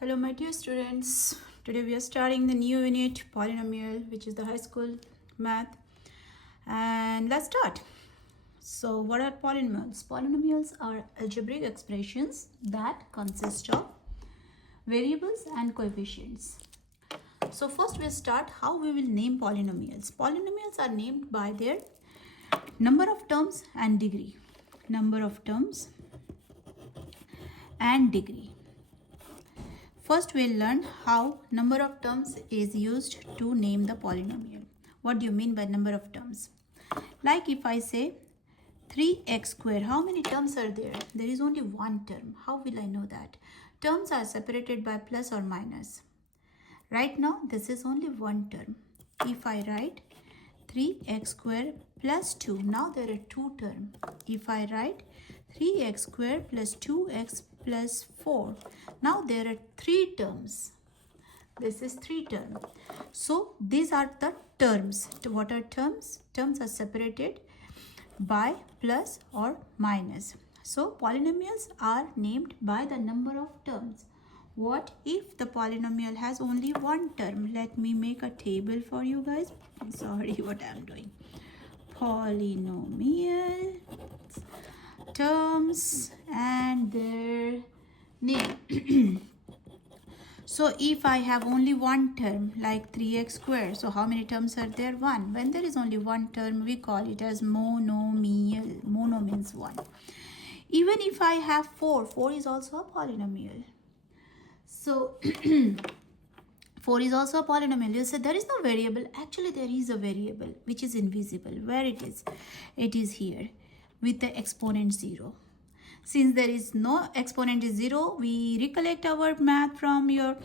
Hello my dear students, today we are starting the new unit polynomial, which is the high school math, and let's start. So what are polynomials? Polynomials are algebraic expressions that consist of variables and coefficients. So first we'll start how we will name polynomials. Polynomials are named by their number of terms and degree. Number of terms and degree. First, we'll learn how number of terms is used to name the polynomial. What do you mean by number of terms? Like if I say 3x squared, how many terms are there? There is only one term. How will I know that? Terms are separated by plus or minus. Right now, this is only one term. If I write 3x squared plus 2, now there are two terms. If I write 3x squared plus 2x plus 4, now there are three terms. This is three terms. So these are the terms. What are terms? Terms are separated by plus or minus. So polynomials are named by the number of terms. What if the polynomial has only one term? Let me make a table for you guys. I'm sorry what I'm doing. Polynomial terms and their name. So if I have only one term like 3x squared, so how many terms are there? One. When there is only one term, we call it as monomial. Mono means one. Even if I have 4 is also a polynomial. So 4 is also a polynomial. You say there is no variable. Actually, there is a variable which is invisible. Where it is? It is here with the exponent 0. Since there is no exponent is 0, we recollect our math from your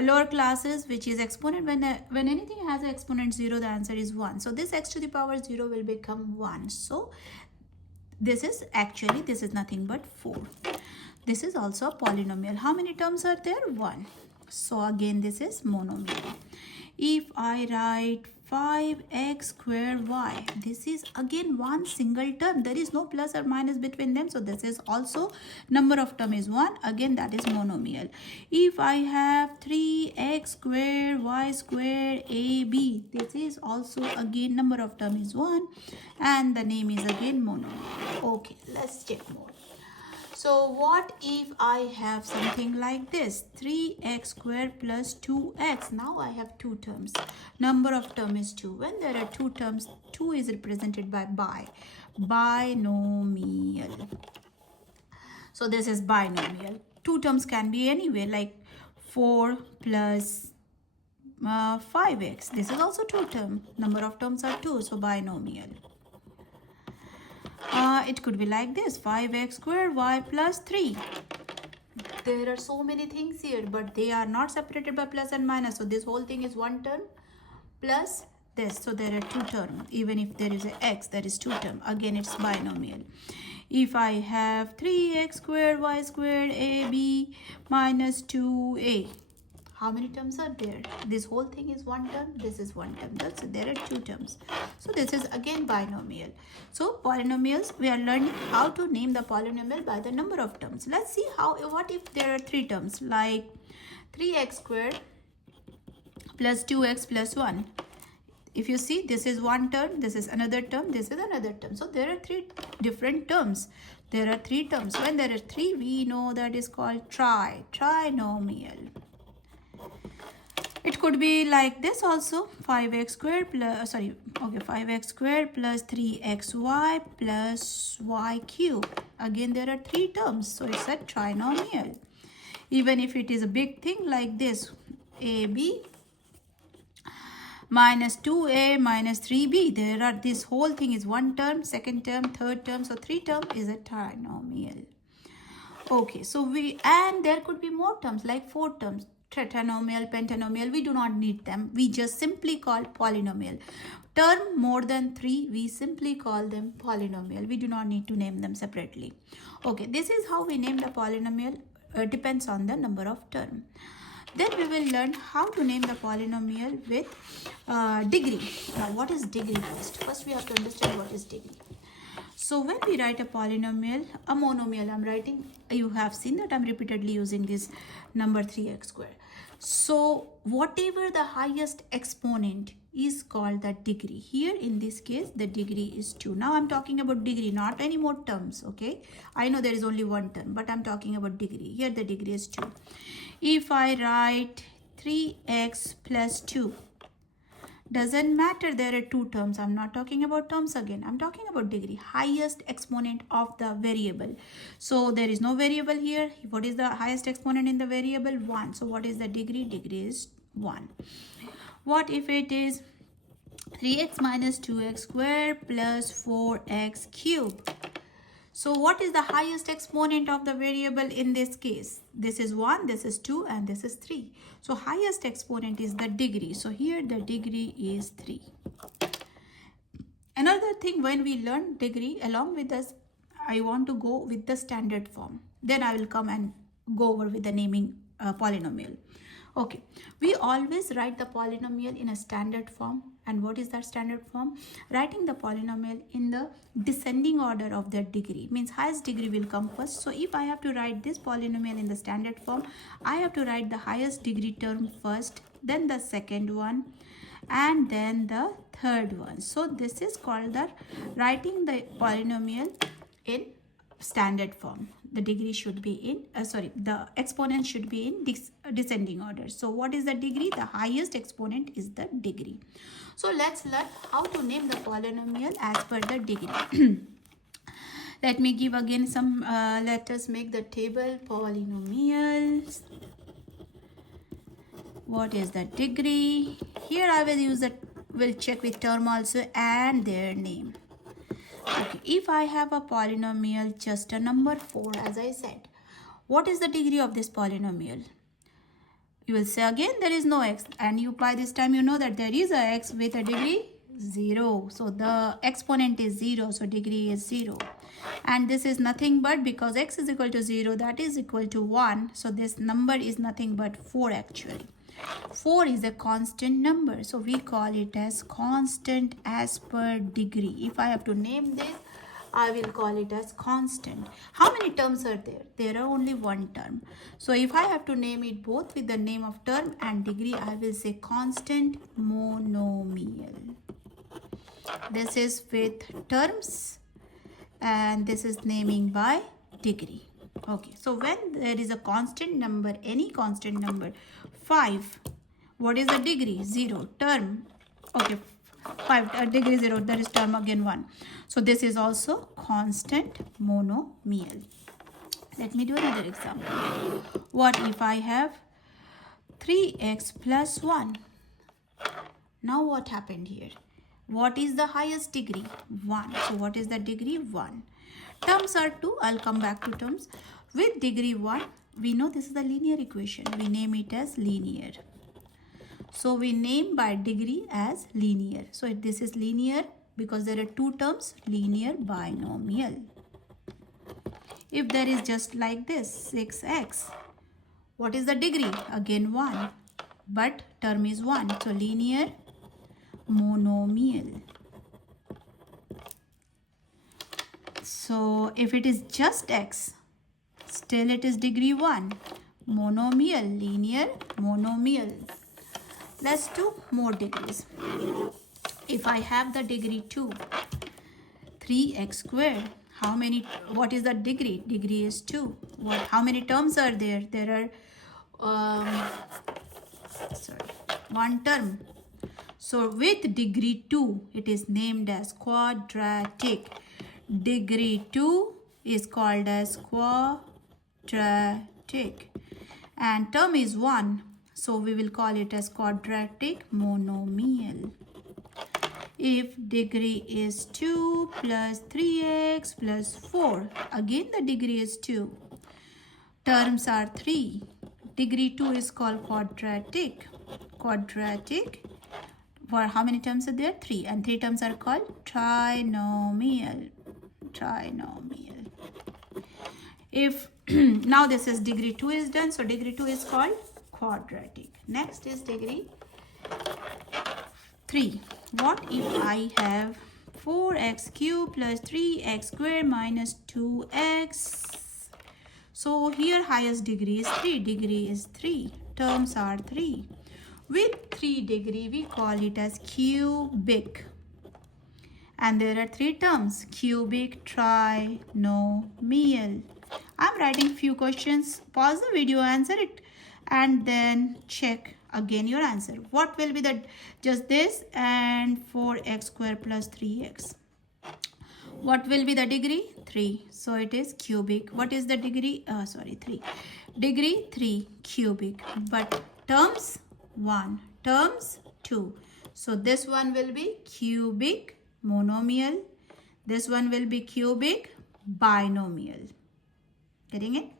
lower classes, which is exponent. When anything has an exponent 0, the answer is 1. So this x to the power 0 will become 1. So this is nothing but 4. This is also a polynomial. How many terms are there? 1. So again, this is monomial. If I write 5x squared y, this is again one single term. There is no plus or minus between them. So this is also number of term is 1. Again, that is monomial. If I have 3x squared y squared ab, this is also again number of term is 1. And the name is again monomial. Okay, let's check more. So what if I have something like this? 3x squared plus 2x. Now I have two terms. Number of term is 2. When there are two terms, 2 is represented by binomial. So this is binomial. Two terms can be anywhere, like 4 plus 5x. This is also two term. Number of terms are 2, so binomial. It could be like this, 5x squared y plus 3. There are so many things here, but they are not separated by plus and minus. So this whole thing is one term plus this. So there are two terms. Even if there is an x, there is two terms. Again, it's binomial. If I have 3x squared y squared ab minus 2a, how many terms are there? This whole thing is one term. This is one term. So there are two terms. So this is again binomial. So polynomials, we are learning how to name the polynomial by the number of terms. Let's see what if there are three terms, like 3x squared plus 2x plus 1. If you see, this is one term, this is another term, this is another term. So there are three different terms. There are three terms. When there are three, we know that is called trinomial. It could be like this also, 5x squared plus 3xy plus y cube. Again, there are three terms, so it's a trinomial. Even if it is a big thing like this, ab minus 2a minus 3b, this whole thing is one term, second term, third term, so three term is a trinomial. Okay, so and there could be more terms like 4 terms. Trinomial, pentanomial, we do not need them. We just simply call polynomial. Term more than 3, we simply call them polynomial. We do not need to name them separately. Okay, this is how we name the polynomial. Depends on the number of term. Then we will learn how to name the polynomial with degree. Now, what is degree first? First, we have to understand what is degree. So So when we write a polynomial, a monomial, I'm writing, you have seen that I'm repeatedly using this number 3x squared. So whatever the highest exponent is called the degree. Here in this case, the degree is 2. Now I'm talking about degree, not any more terms, okay? I know there is only one term, but I'm talking about degree. Here the degree is 2. If I write 3x plus 2, doesn't matter there are two terms. I'm not talking about terms again. I'm talking about degree, highest exponent of the variable. So there is no variable here. What is the highest exponent in the variable? 1. So what is the degree? Degree is 1. What if it is 3x minus 2x squared plus 4x cubed? So what is the highest exponent of the variable in this case? This is 1, this is 2, and this is 3. So highest exponent is the degree. So here the degree is 3. Another thing, when we learn degree, along with this, I want to go with the standard form. Then I will come and go over with the naming polynomial. Okay, we always write the polynomial in a standard form. And what is that standard form? Writing the polynomial in the descending order of their degree. Means highest degree will come first. So if I have to write this polynomial in the standard form, I have to write the highest degree term first, then the second one, and then the third one. So this is called the writing the polynomial in standard form. The degree should be in, the exponent should be in descending order. So what is the degree? The highest exponent is the degree. So let's learn how to name the polynomial as per the degree. Let me give again some, let us make the table polynomials. What is the degree? Here I will use the, will check with term also and their name. Okay, if I have a polynomial, just a number 4, as I said, what is the degree of this polynomial? You will say again there is no x, and you by this time you know that there is a x with a degree 0. So the exponent is 0, so degree is 0. And this is nothing but, because x is equal to 0, that is equal to 1. So this number is nothing but 4 actually. 4 is a constant number, so we call it as constant as per degree. If I have to name this, I will call it as constant. How many terms are there? There are only one term. So if I have to name it both with the name of term and degree, I will say constant monomial. This is with terms and this is naming by degree. Okay, so when there is a constant number, any constant number, 5, what is the degree? 0. Term, okay, 5, degree 0, that is term again 1. So this is also constant monomial. Let me do another example. What if I have 3x plus 1? Now what happened here? What is the highest degree? 1. So what is the degree? 1. Terms are 2. I'll come back to terms. With degree 1, we know this is the linear equation. We name it as linear. So we name by degree as linear. So if this is linear, because there are two terms, linear binomial. If there is just like this, 6x, what is the degree? Again 1. But term is 1. So linear monomial. So if it is just x, still it is degree 1. Monomial, linear monomial. Let's do more degrees. If I have the degree 2, 3x squared, how many, what is the degree? Degree is 2. How many terms are there? There are, one term. So with degree 2, it is named as quadratic. Degree 2 is called as quadratic. And term is 1. So we will call it as quadratic monomial. If degree is 2 plus 3x plus 4, again the degree is 2. Terms are 3. Degree 2 is called quadratic. Quadratic. For how many terms are there? 3. And 3 terms are called trinomial. Trinomial. If now this is degree 2 is done, so degree 2 is called quadratic. Next is degree 3. What if I have 4x cubed plus 3x squared minus 2x. So here highest degree is 3. Degree is 3. Terms are 3. With 3 degree, we call it as cubic. And there are 3 terms, cubic trinomial. I'm writing few questions. Pause the video, answer it, and then check again your answer. What will be the, just this and 4x squared plus 3x. What will be the degree? 3. So it is cubic. What is the degree? 3. Degree 3 cubic. But terms 1. Terms 2. So this one will be cubic monomial. This one will be cubic binomial. Getting it?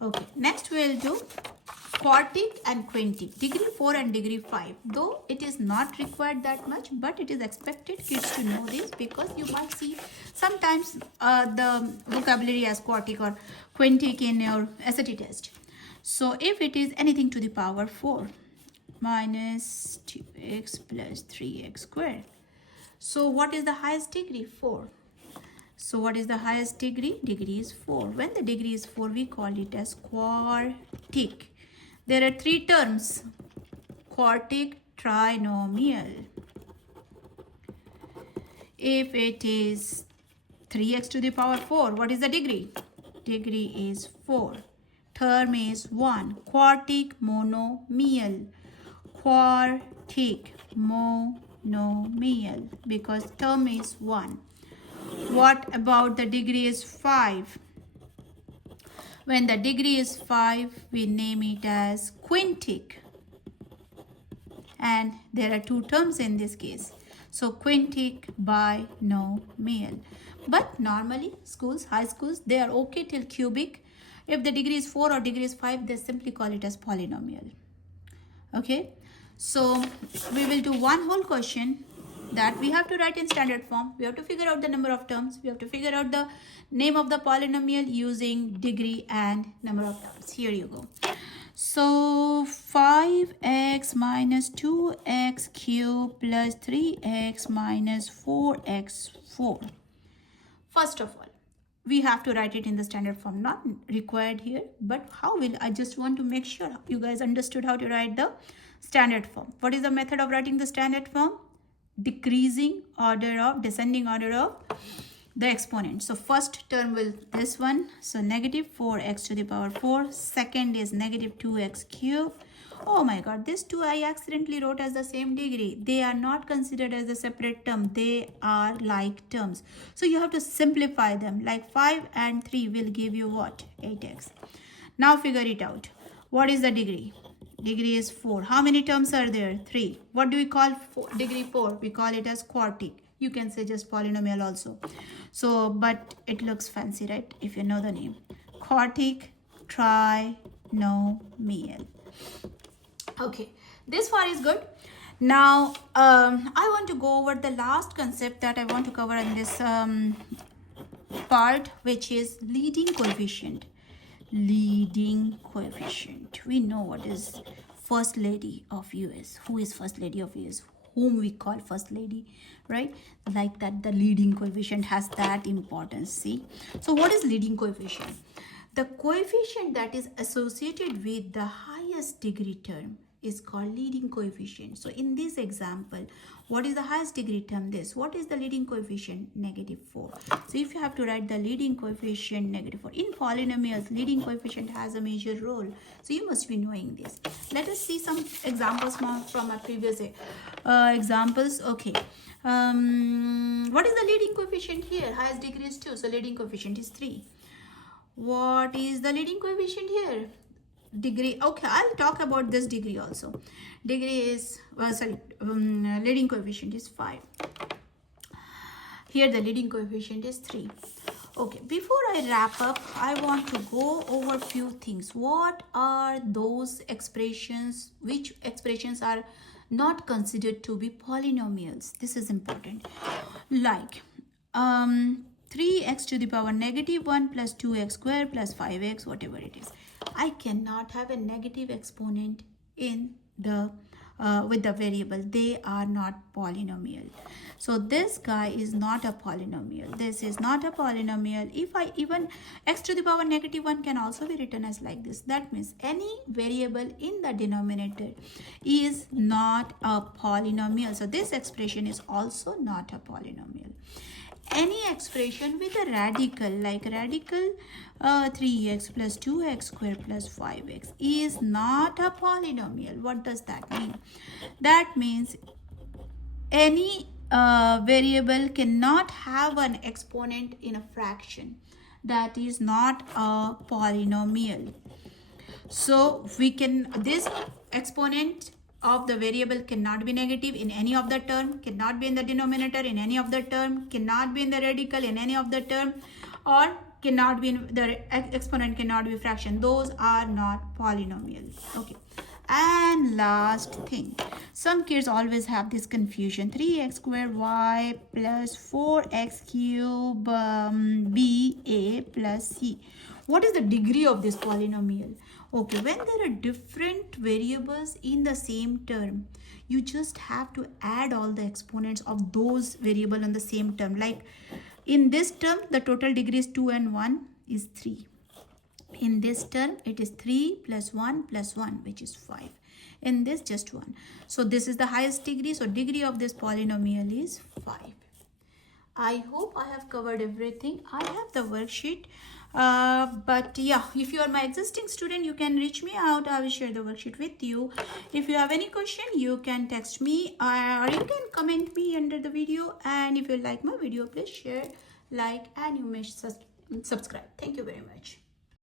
Okay. Next we will do quartic and quintic. Degree 4 and degree 5. Though it is not required that much, but it is expected kids to know this because you might see sometimes the vocabulary as quartic or quintic in your SAT test. So if it is anything to the power 4 minus 2x plus 3x squared. So what is the highest degree? 4. So what is the highest degree? Degree is 4. When the degree is 4, we call it as quartic. There are 3 terms, quartic trinomial. If it is 3x to the power 4, what is the degree? Degree is 4. Term is 1. Quartic monomial. Quartic monomial because term is 1. What about the degree is 5? When the degree is 5, we name it as quintic. And there are 2 terms in this case. So quintic binomial. But normally schools, high schools, they are okay till cubic. If the degree is 4 or degree is 5, they simply call it as polynomial. Okay. So we will do one whole question that we have to write in standard form. We have to figure out the number of terms. We have to figure out the name of the polynomial using degree and number of terms. Here you go. So 5x minus 2x cubed plus 3x minus 4x4. First of all, we have to write it in the standard form. Not required here, but how will I just want to make sure you guys understood how to write the standard form. What is the method of writing the standard form? Descending order of the exponent. So first term will this one. So negative 4x to the power 4. Second is negative 2x cubed. Oh my god, this 2 I accidentally wrote as the same degree. They are not considered as a separate term. They are like terms. So you have to simplify them. Like 5 and 3 will give you what? 8x. Now figure it out. What is the degree? Degree is 4. How many terms are there? 3. What do we call degree 4? We call it as quartic. You can say just polynomial also. So, but it looks fancy, right? If you know the name. Quartic trinomial. Okay, this far is good. Now, I want to go over the last concept that I want to cover in this part, which is leading coefficient. Leading coefficient. We know what is First Lady of US. Who is First Lady of US? Whom we call First Lady, right? Like that, the leading coefficient has that importance. See? So what is leading coefficient? The coefficient that is associated with the highest degree term is called leading coefficient. So in this example, what is the highest degree term? This. What is the leading coefficient? Negative 4. So if you have to write the leading coefficient negative 4. In polynomials, leading coefficient has a major role. So you must be knowing this. Let us see some examples from our previous examples. Okay. What is the leading coefficient here? Highest degree is 2. So leading coefficient is 3. What is the leading coefficient here? Degree. Okay, I'll talk about this degree also. Degree is leading coefficient is 5. Here the leading coefficient is 3. Okay, before I wrap up, I want to go over few things. What are those expressions? Which expressions are not considered to be polynomials? This is important. Like 3x to the power negative 1 plus 2x squared plus 5x, whatever it is. I cannot have a negative exponent in the with the variable, they are not polynomial. So this guy is not a polynomial. This is not a polynomial. If I even x to the power negative 1 can also be written as like this. That means any variable in the denominator is not a polynomial. So this expression is also not a polynomial. Any expression with a radical, like radical 3x plus 2x square plus 5x, is not a polynomial. What does that mean? That means any variable cannot have an exponent in a fraction. That is not a polynomial. So we can, this exponent of the variable cannot be negative in any of the term, cannot be in the denominator in any of the term, cannot be in the radical in any of the term, or cannot be in the exponent cannot be fraction. Those are not polynomials. Okay. And last thing, some kids always have this confusion: 3x square y plus 4x cube b a plus c. What is the degree of this polynomial? Okay, when there are different variables in the same term, you just have to add all the exponents of those variables in the same term. Like in this term, the total degree is 2 and 1 is 3. In this term, it is 3 plus 1 plus 1, which is 5. In this, just 1. So this is the highest degree. So degree of this polynomial is 5. I hope I have covered everything. I have the worksheet. But yeah, if you are my existing student, you can reach me out. I will share the worksheet with you. If you have any question, you can text me or you can comment me under the video. And if you like my video, please share, like, and you may subscribe. Thank you very much.